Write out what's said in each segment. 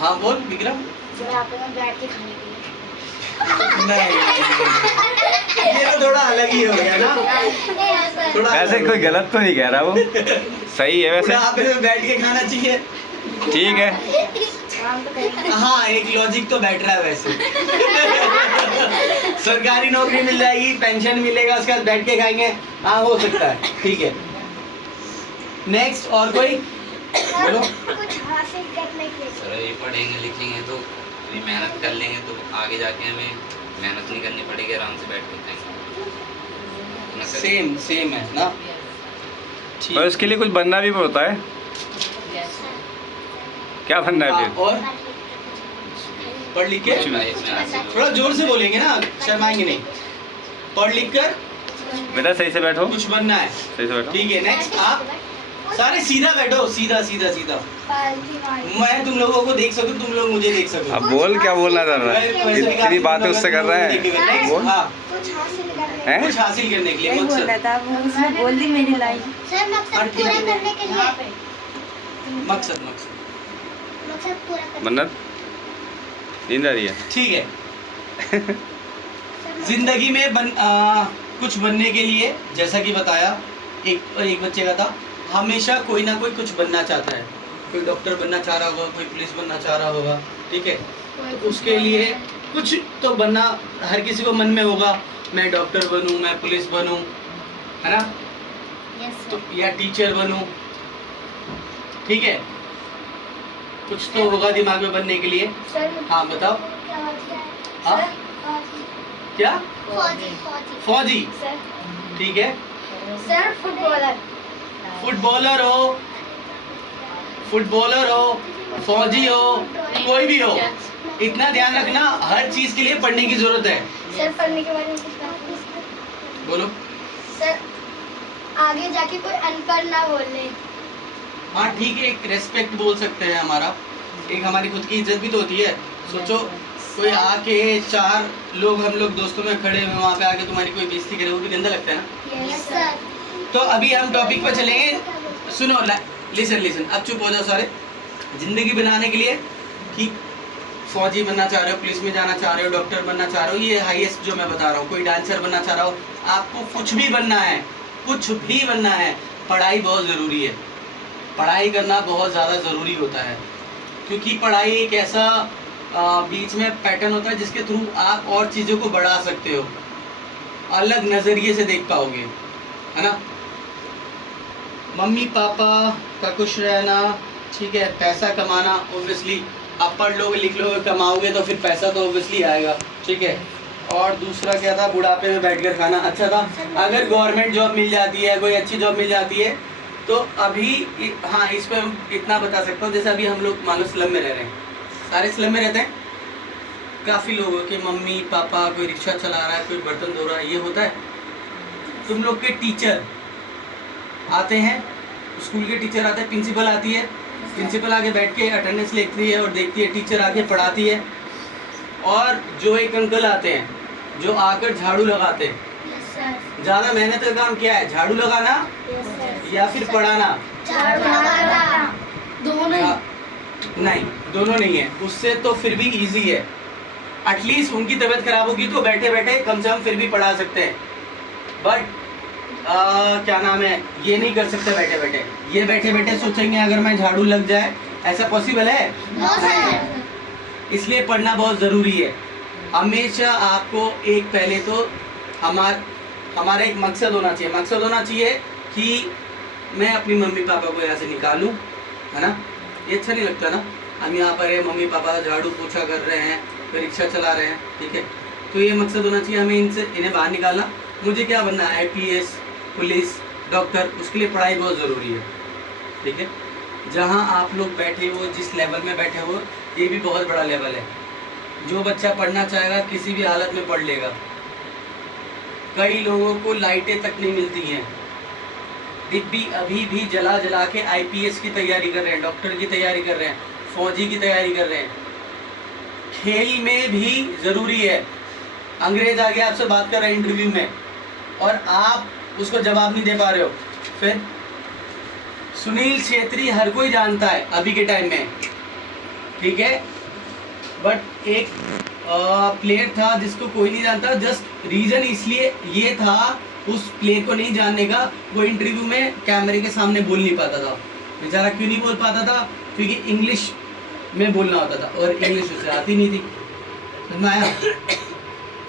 हाँ बोल विक्रम। बुढ़ापे में बैठ के खाने के लिए। नहीं, ये तो थोड़ा अलग ही हो गया ना। थोड़ा वैसे कोई गलत तो नहीं कह रहा वो, सही है वैसे। बुढ़ापे में बैठ के खाना चाहिए। ठीक है। काम तो करेंगे। हाँ, एक लॉजिक तो बैठ रहा है वैसे। सरकारी नौकरी मिल जाएगी, पेंशन मिलेगा, उसके बाद बैठ के खाएंगे। हाँ हो सकता है, ठीक है। नेक्स्ट और कोई बोलो। कुछ हासिल करने के लिए। सर ये पढ़ेंगे लिखेंगे तो ये मेहनत कर लेंगे तो आगे जाके हमें मेहनत नहीं करनी पड़ेगी, आराम से बैठ के खाएंगे। सेम है ना। ठीक। और इसके लिए कुछ बनना भी होता है। क्या बनना है हाँ, फिर? और पढ़ लिख के थोड़ा जोर से बोलेंगे ना, शर्माएंगे नहीं। पढ़ लिख कर बेटा सही से बैठो, कुछ बनना है। सही से बैठो। ठीक है, नेक्स्ट आप सारे सीधा बैठो, सीधा सीधा सीधा। पालती मारती। मैं तुम लोगों को देख सकूं, तुम लोग मुझे देख सको। अब बोल, क्या बोलना चाह रहा है? इतनी बातें उससे कर रहा है। बोल। हाँ, कुछ हासिल करने हैं? कुछ हासिल करने के लिए नहीं बोल मकसद। रहा था वो, उसने बोल दी मेरी लाइन। सर हाँ, मकसद ठीक पूरा है। करने के लिए। मकसद मकसद मकसद पूरा करने। मन्नत नींद आ रही है। ठीक है। जिंदगी में कुछ बनने के लिए, जैसा कि बताया, एक बच्चे का था, हमेशा कोई ना कोई कुछ बनना चाहता है। कोई डॉक्टर बनना चाह रहा होगा, कोई पुलिस बनना चाह रहा होगा, ठीक है। तो उसके लिए कुछ तो बनना हर किसी को मन में होगा, मैं डॉक्टर बनूं, मैं पुलिस बनूं, है ना, तो या टीचर बनूं, ठीक है। कुछ तो होगा दिमाग में बनने के लिए। सर हाँ बताओ। हाँ? सर क्या? फौजी। फौजी, सर ठीक है। Sir footballer. फुटबॉलर हो, फौजी हो, कोई भी हो, इतना ध्यान रखना हर चीज के लिए पढ़ने की जरूरत है। सर पढ़ने के बारे में कुछ बात करो। बोलो। सर आगे जाके कोई अनपढ़ ना बोले। हाँ ठीक है, एक रेस्पेक्ट बोल सकते हैं हमारा, एक हमारी खुद की इज्जत भी तो होती है। सोचो कोई आके 4 लोग, हम लोग दोस्तों में खड़े हुए, वहाँ पे आके तुम्हारी कोई बेइज्जती करे, वो भी गंदा लगता है ना। Yes sir. तो अभी हम टॉपिक पर चलेंगे। सुनो, लिसन, अब चुप हो जाओ सारे। जिंदगी बनाने के लिए कि फौजी बनना चाह रहे हो, पुलिस में जाना चाह रहे हो, डॉक्टर बनना चाह रहे हो, ये हाईएस्ट जो मैं बता रहा हूँ, कोई डांसर बनना चाह रहा हो, आपको कुछ भी बनना है, कुछ भी बनना है, पढ़ाई बहुत ज़रूरी है। पढ़ाई करना बहुत ज़्यादा ज़रूरी होता है, क्योंकि पढ़ाई एक ऐसा बीच में पैटर्न होता है जिसके थ्रू आप और चीज़ों को बढ़ा सकते हो, अलग नज़रिए से देख पाओगे, है ना। मम्मी पापा का खुश रहना, ठीक है, पैसा कमाना, ओब्वियसली आप पढ़ लोगे, लिख लोगे, कमाओगे तो फिर पैसा तो ओब्वियसली आएगा, ठीक है। और दूसरा क्या था, बुढ़ापे में बैठकर खाना। अच्छा था, अगर गवर्नमेंट जॉब मिल जाती है, कोई अच्छी जॉब मिल जाती है, तो अभी हाँ इस पर इतना बता सकता हूँ, जैसे अभी हम लोग मान लो स्लम में रह रहे हैं, सारे स्लम में रहते हैं, काफ़ी लोगों के मम्मी पापा, कोई रिक्शा चला रहा है, कोई बर्तन धो रहा है, ये होता है। तुम लोग के टीचर आते हैं, स्कूल के टीचर आते हैं, प्रिंसिपल आती है, प्रिंसिपल आके बैठ के अटेंडेंस लिखती है और देखती है, टीचर आके पढ़ाती है, और जो एक अंकल आते हैं जो आकर झाड़ू लगाते हैं। Yes sir. ज़्यादा मेहनत का काम क्या है, झाड़ू लगाना यस सर। या फिर पढ़ाना? झाड़ू लगाना। दोनों हाँ, नहीं, दोनों नहीं है, उससे तो फिर भी इजी है। एटलीस्ट उनकी तबीयत खराब होगी तो बैठे बैठे कम से कम फिर भी पढ़ा सकते हैं, बट क्या नाम है, ये नहीं कर सकते बैठे बैठे। ये बैठे बैठे सोचेंगे अगर मैं झाड़ू लग जाए, ऐसा पॉसिबल है? No sir. इसलिए पढ़ना बहुत ज़रूरी है। हमेशा आपको एक पहले तो हमारा एक मकसद होना चाहिए। मकसद होना चाहिए कि मैं अपनी मम्मी पापा को यहाँ से निकालूं, है ना। ये अच्छा नहीं लगता ना, हम यहाँ पर है, मम्मी पापा झाड़ू पोछा कर रहे हैं, रिक्शा चला रहे हैं, ठीक है। तो ये मकसद होना चाहिए हमें, इन्हें बाहर निकालना। मुझे क्या बनना है, IPS, पुलिस, डॉक्टर, उसके लिए पढ़ाई बहुत ज़रूरी है, ठीक है। जहाँ आप लोग बैठे हो, जिस लेवल में बैठे हो, ये भी बहुत बड़ा लेवल है। जो बच्चा पढ़ना चाहेगा किसी भी हालत में पढ़ लेगा। कई लोगों को लाइटें तक नहीं मिलती हैं, डिब्बी अभी भी जला जला के IPS की तैयारी कर रहे हैं, डॉक्टर की तैयारी कर रहे हैं, फौजी की तैयारी कर रहे हैं। खेल में भी ज़रूरी है। अंग्रेज आगे आपसे बात कर रहे हैं इंटरव्यू में और आप उसको जवाब नहीं दे पा रहे हो, फिर सुनील छेत्री हर कोई जानता है अभी के टाइम में, ठीक है। बट एक प्लेयर था जिसको कोई नहीं जानता, जस्ट रीजन इसलिए ये था उस प्लेयर को नहीं जानने का, वो इंटरव्यू में कैमरे के सामने बोल नहीं पाता था। बेचारा क्यों नहीं बोल पाता था? क्योंकि इंग्लिश में बोलना होता था और इंग्लिश उसे आती नहीं थी। समझ में आया?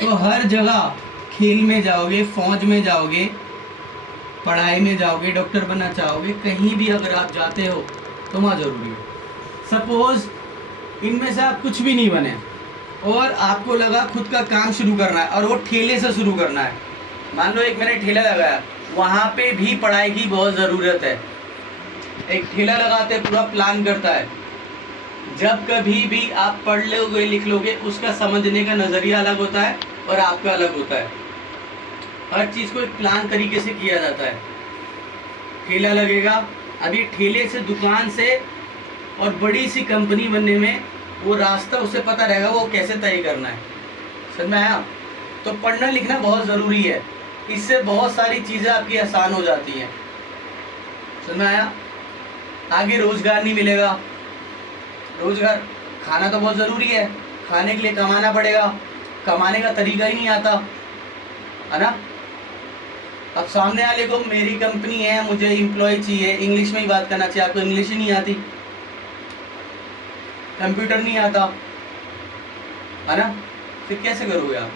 तो हर जगह, खेल में जाओगे, फौज में जाओगे, पढ़ाई में जाओगे, डॉक्टर बनना चाहोगे, कहीं भी अगर आप जाते हो तो वहाँ जरूरी है। सपोज इनमें से आप कुछ भी नहीं बने और आपको लगा खुद का काम शुरू करना है और वो ठेले से शुरू करना है। मान लो एक मैंने ठेला लगाया, वहाँ पे भी पढ़ाई की बहुत ज़रूरत है। एक ठेला लगाते पूरा प्लान करता है। जब कभी भी आप पढ़ लोगे, लिख लोगे, उसका समझने का नज़रिया अलग होता है और आपका अलग होता है। हर चीज़ को एक प्लान तरीके से किया जाता है। ठेला लगेगा, अभी ठेले से, दुकान से और बड़ी सी कंपनी बनने में वो रास्ता उसे पता रहेगा वो कैसे तय करना है। समझ में आया? तो पढ़ना लिखना बहुत ज़रूरी है, इससे बहुत सारी चीज़ें आपकी आसान हो जाती हैं। समझ में आया? आगे रोज़गार नहीं मिलेगा। रोज़गार, खाना तो बहुत ज़रूरी है, खाने के लिए कमाना पड़ेगा, कमाने का तरीका ही नहीं आता है ना। अब सामने वाले को मेरी कंपनी है, मुझे एम्प्लॉय चाहिए, इंग्लिश में ही बात करना चाहिए, आपको इंग्लिश ही नहीं आती, कंप्यूटर नहीं आता है ना, फिर कैसे करोगे आप?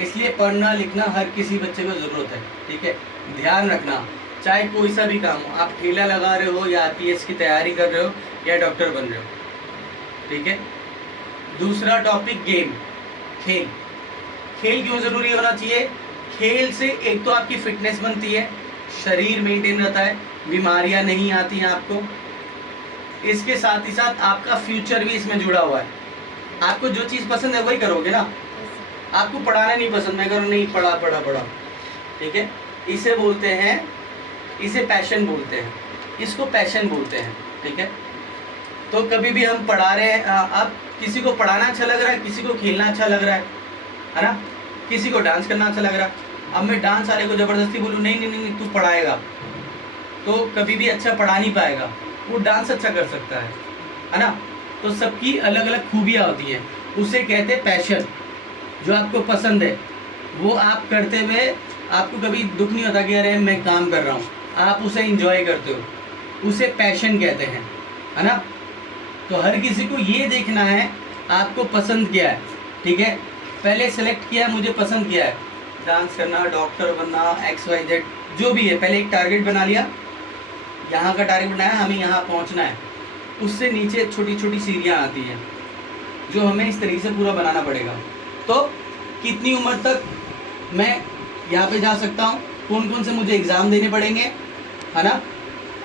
इसलिए पढ़ना लिखना हर किसी बच्चे को ज़रूरत है। ठीक है, ध्यान रखना, चाहे कोई सा भी काम हो, आप ठेला लगा रहे हो या IPS की तैयारी कर रहे हो या डॉक्टर बन रहे हो। ठीक है। दूसरा टॉपिक, गेम, खेल। खेल क्यों ज़रूरी होना चाहिए? खेल से एक तो आपकी फिटनेस बनती है, शरीर मेंटेन रहता है, बीमारियां नहीं आती हैं आपको। इसके साथ ही साथ आपका फ्यूचर भी इसमें जुड़ा हुआ है। आपको जो चीज़ पसंद है वही करोगे ना। आपको पढ़ाना नहीं पसंद, मैं करूँ नहीं, पढ़ा। ठीक है, इसे बोलते हैं, इसे पैशन बोलते हैं, इसको पैशन बोलते हैं। ठीक है, तो कभी भी हम पढ़ा रहे हैं, अब किसी को पढ़ाना अच्छा लग रहा है, किसी को खेलना अच्छा लग रहा है ना, किसी को डांस करना अच्छा लग रहा है। अब मैं डांस वाले को ज़बरदस्ती बोलूँ नहीं तू पढ़ाएगा, तो कभी भी अच्छा पढ़ा नहीं पाएगा। वो डांस अच्छा कर सकता है ना। तो सबकी अलग अलग खूबियाँ होती हैं, उसे कहते हैं पैशन। जो आपको पसंद है वो आप करते हुए आपको कभी दुख नहीं होता कि अरे मैं काम कर रहा हूँ, आप उसे इंजॉय करते हो, उसे पैशन कहते हैं, है ना। तो हर किसी को ये देखना है आपको पसंद क्या है। ठीक है, पहले सेलेक्ट किया, मुझे पसंद किया है डांस करना, डॉक्टर बनना, XYZ जो भी है, पहले एक टारगेट बना लिया, यहाँ का टारगेट बनाया, हमें यहाँ पहुँचना है। उससे नीचे छोटी छोटी सीढ़ियाँ आती हैं जो हमें इस तरीके से पूरा बनाना पड़ेगा। तो कितनी उम्र तक मैं यहाँ पे जा सकता हूँ, कौन कौन से मुझे एग्ज़ाम देने पड़ेंगे, है ना।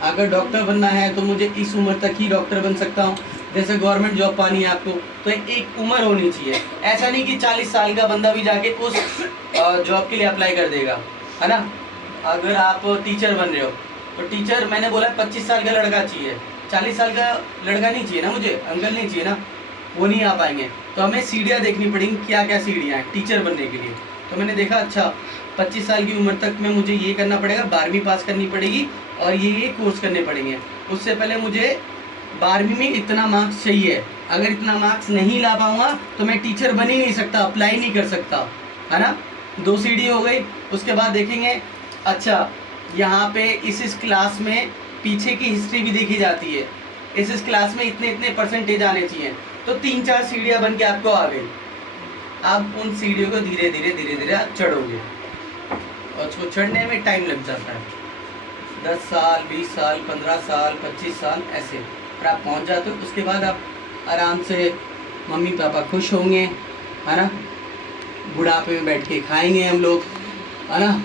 अगर डॉक्टर बनना है तो मुझे इस उम्र तक ही डॉक्टर बन सकता हूँ। जैसे गवर्नमेंट जॉब पानी है आपको, तो एक उम्र होनी चाहिए। ऐसा नहीं कि 40 साल का बंदा भी जाके उस जॉब के लिए अप्लाई कर देगा, है ना। अगर आप टीचर बन रहे हो तो टीचर, मैंने बोला 25 साल का लड़का चाहिए, 40 साल का लड़का नहीं चाहिए ना, मुझे अंकल नहीं चाहिए ना, वो नहीं आ पाएंगे। तो हमें सीढ़ियाँ देखनी पड़ेंगी, क्या क्या सीढ़ियाँ हैं टीचर बनने के लिए। तो मैंने देखा अच्छा 25 साल की उम्र तक में मुझे ये करना पड़ेगा, 12वीं पास करनी पड़ेगी और ये कोर्स करने पड़ेंगे। उससे पहले मुझे 12वीं में इतना मार्क्स चाहिए, अगर इतना मार्क्स नहीं ला पाऊँगा तो मैं टीचर बन ही नहीं सकता, अप्लाई नहीं कर सकता, है ना। 2 सीढ़ी हो गई। उसके बाद देखेंगे अच्छा यहाँ पे इस क्लास में पीछे की हिस्ट्री भी देखी जाती है, इस क्लास में इतने परसेंटेज आने चाहिए। तो 3-4 सीढ़ियाँ बन के आपको आ गई। आप उन सीढ़ियों को धीरे धीरे आप चढ़ोगे और उसको चढ़ने में टाइम लग जाता है, 10 साल, 20 साल, 15 साल, 25 साल, ऐसे फिर आप पहुंच जाते हो। उसके बाद आप आराम से, मम्मी पापा खुश होंगे, है ना, बुढ़ापे में बैठ के खाएंगे हम लोग, है ना।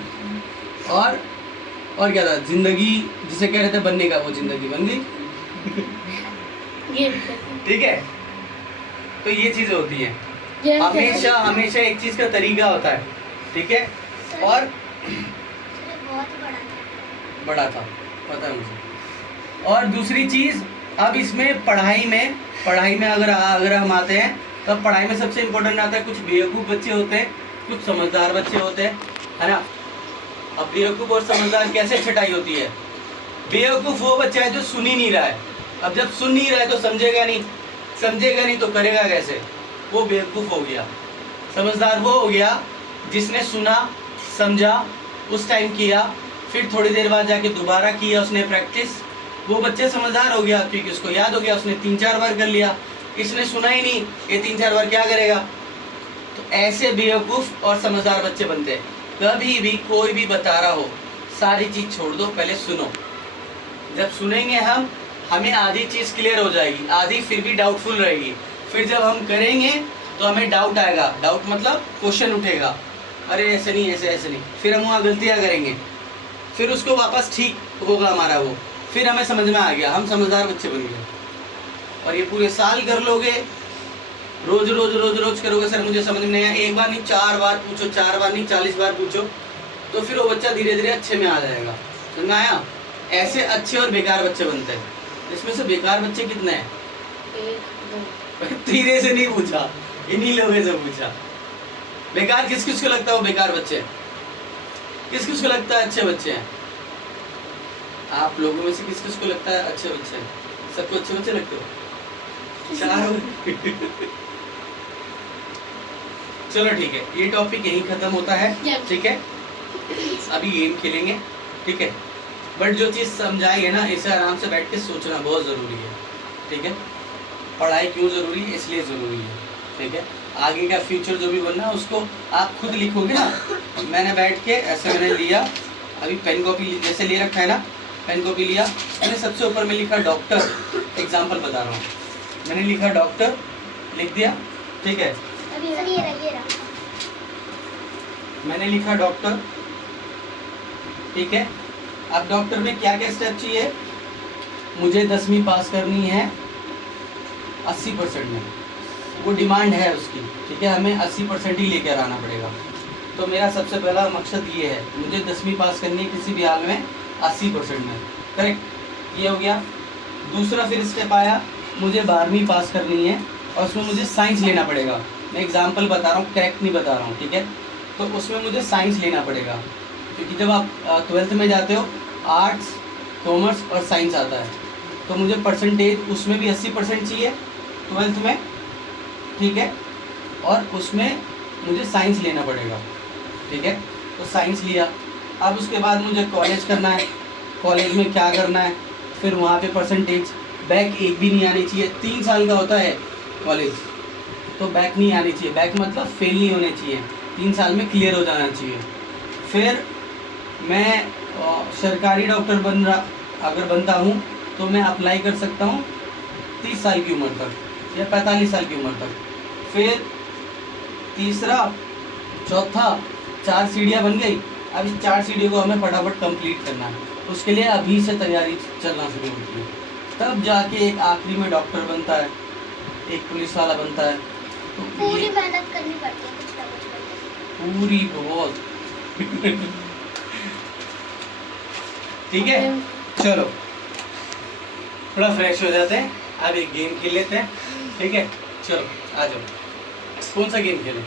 और क्या था, ज़िंदगी जिसे कह रहे थे बनने का, वो ज़िंदगी बन गई। ठीक है, तो ये चीज़ें होती हैं। हमेशा एक चीज़ का तरीका होता है। ठीक है, और बड़ा था, पता है मुझे। और दूसरी चीज़, अब इसमें पढ़ाई में अगर हम आते हैं तो पढ़ाई में सबसे इम्पोर्टेंट आता है, कुछ बेवकूफ़ बच्चे होते हैं, कुछ समझदार बच्चे होते हैं, है ना। अब बेवकूफ़ और समझदार कैसे छटाई होती है? बेवकूफ़ वो बच्चा है जो सुन ही नहीं रहा है। अब जब सुन नहीं रहा है तो समझेगा नहीं, समझेगा नहीं तो करेगा कैसे? वो बेवकूफ हो गया। समझदार वो हो गया जिसने सुना, समझा, उस टाइम किया, फिर थोड़ी देर बाद जाके दोबारा किया उसने प्रैक्टिस। वो बच्चे समझदार हो गया क्योंकि उसको याद हो गया, उसने 3-4 बार कर लिया। इसने सुना ही नहीं, ये 3-4 बार क्या करेगा? तो ऐसे बेवकूफ और समझदार बच्चे बनते हैं। कभी भी कोई भी बता रहा हो, सारी चीज छोड़ दो, पहले सुनो। जब सुनेंगे हम, हमें आधी चीज क्लियर हो जाएगी, आधी फिर भी डाउटफुल रहेगी। फिर जब हम करेंगे तो हमें डाउट आएगा। डाउट मतलब क्वेश्चन उठेगा, अरे ऐसे नहीं, ऐसे ऐसे नहीं। फिर हम वहाँ गलतियाँ करेंगे, फिर उसको वापस ठीक होगा हमारा वो, फिर हमें समझ में आ गया, हम समझदार बच्चे बन गए। और ये पूरे साल कर लोगे, रोज रोज रोज रोज करोगे, सर मुझे समझ में नहीं आया, एक बार नहीं 4 बार पूछो, 4 बार नहीं 40 बार पूछो, तो फिर वो बच्चा धीरे धीरे अच्छे में आ जाएगा। समझ में आया? ऐसे अच्छे और बेकार बच्चे बनते हैं। इसमें से बेकार बच्चे कितने हैं? 1, 2। धीरे से नहीं पूछा, इन्हीं लोगों से पूछा। बेकार किस किस को लगता है वो बेकार बच्चे? किस किस को लगता है अच्छे बच्चे हैं? आप लोगों में से किस किस को लगता है अच्छे बच्चे हैं? सबको अच्छे बच्चे लगते हो? चलो ठीक है, ये टॉपिक यहीं खत्म होता है। ठीक है, अभी गेम खेलेंगे। ठीक है, बट जो चीज़ समझाएंगे ना, इसे आराम से बैठ के सोचना बहुत ज़रूरी है। ठीक है, पढ़ाई क्यों ज़रूरी है? इसलिए ज़रूरी है। ठीक है, आगे का फ्यूचर जो भी बनना है उसको आप खुद लिखोगे ना। मैंने बैठ के ऐसे मैंने लिया, अभी पेन कॉपी जैसे ले रखा है ना, पेन कॉपी लिया, मैंने सबसे ऊपर में लिखा डॉक्टर। एग्जाम्पल बता रहा हूँ, मैंने लिखा डॉक्टर, लिख दिया। ठीक है, मैंने लिखा डॉक्टर। ठीक है, अब डॉक्टर में क्या क्या स्टेप चाहिए? मुझे 10वीं पास करनी है 80% में, वो डिमांड है उसकी। ठीक है, हमें 80% ही लेकर आना पड़ेगा। तो मेरा सबसे पहला मकसद ये है, मुझे 10वीं पास करनी है किसी भी हाल में 80% में। करेक्ट, ये हो गया। दूसरा फिर स्टेप आया, मुझे 12वीं पास करनी है और उसमें मुझे साइंस लेना पड़ेगा। मैं एग्जाम्पल बता रहा हूँ, करेक्ट नहीं बता रहा हूँ। ठीक है, तो उसमें मुझे साइंस लेना पड़ेगा, क्योंकि जब आप 12th में जाते हो आर्ट्स, कॉमर्स और साइंस आता है, तो मुझे परसेंटेज उसमें भी 80% चाहिए 12th में। ठीक है, और उसमें मुझे साइंस लेना पड़ेगा। ठीक है, तो साइंस लिया। अब उसके बाद मुझे कॉलेज करना है, कॉलेज में क्या करना है, फिर वहाँ पे परसेंटेज, बैक एक भी नहीं आनी चाहिए। 3 साल का होता है कॉलेज, तो बैक नहीं आनी चाहिए। बैक मतलब फेल नहीं होने चाहिए, 3 साल में क्लियर हो जाना चाहिए। फिर मैं सरकारी डॉक्टर अगर बनता हूँ तो मैं अप्लाई कर सकता हूँ 30 साल की उम्र तक या 45 साल की उम्र तक। फिर तीसरा, चौथा, 4 सीढ़ियाँ बन गई। अब इस 4 सीढ़ियों को हमें फटाफट कंप्लीट करना है। उसके लिए अभी से तैयारी चलना शुरू होती है, तब जाके एक आखिरी में डॉक्टर बनता है, एक पुलिस वाला बनता है। तो पूरी मेहनत करनी पड़ती है, कुछ ना कुछ करके। पूरी बहुत ठीक है, चलो थोड़ा फ्रेश हो जाते हैं, अब एक गेम खेल लेते हैं। ठीक है, चलो आ जाओ। कौन सा गेम खेलें?